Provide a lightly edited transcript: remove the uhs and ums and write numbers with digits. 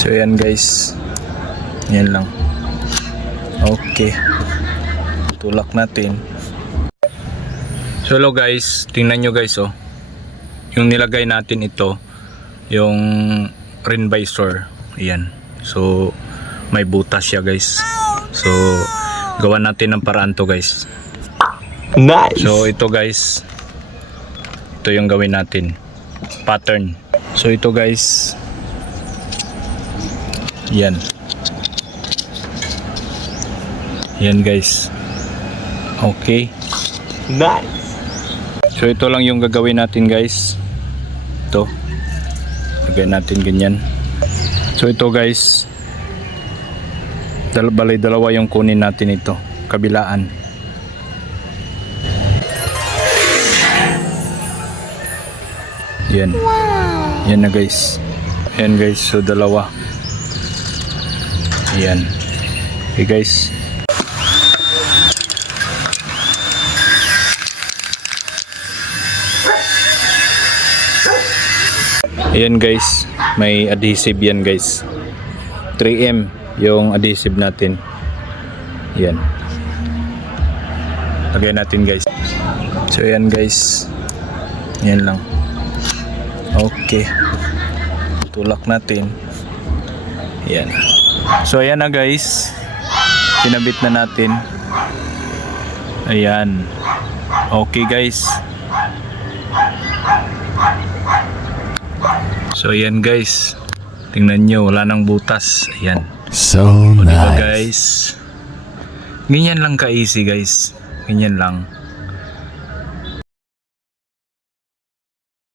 So yan guys, yan lang. Okay, tulak natin. So hello guys, tingnan nyo guys oh, yung nilagay natin ito, yung rin visor, ayan. So may butas siya guys. So gawa natin ng paraan to guys. Nice. So ito guys, ito yung gawin natin, pattern. So ito guys, yan. Yan guys. Okay. Nice. So ito lang yung gagawin natin guys. Ito. Lagay natin ganyan. So ito guys, balay dalawa yung kunin natin ito, kabilaan. Yan. Yan na guys. Yan guys, so dalawa. Yan. Okay guys. Ayan guys, may adhesive yan guys. 3M yung adhesive natin. Yan. Lagay natin guys. So ayan guys, yan lang. Okay, tulak natin. Yan. So ayan na guys, kinabit na natin. Ayan. Okay guys. So ayan guys, tingnan nyo, wala nang butas. Ayan. So O, diba nice. guys, ganyan lang ka easy guys, ganyan lang.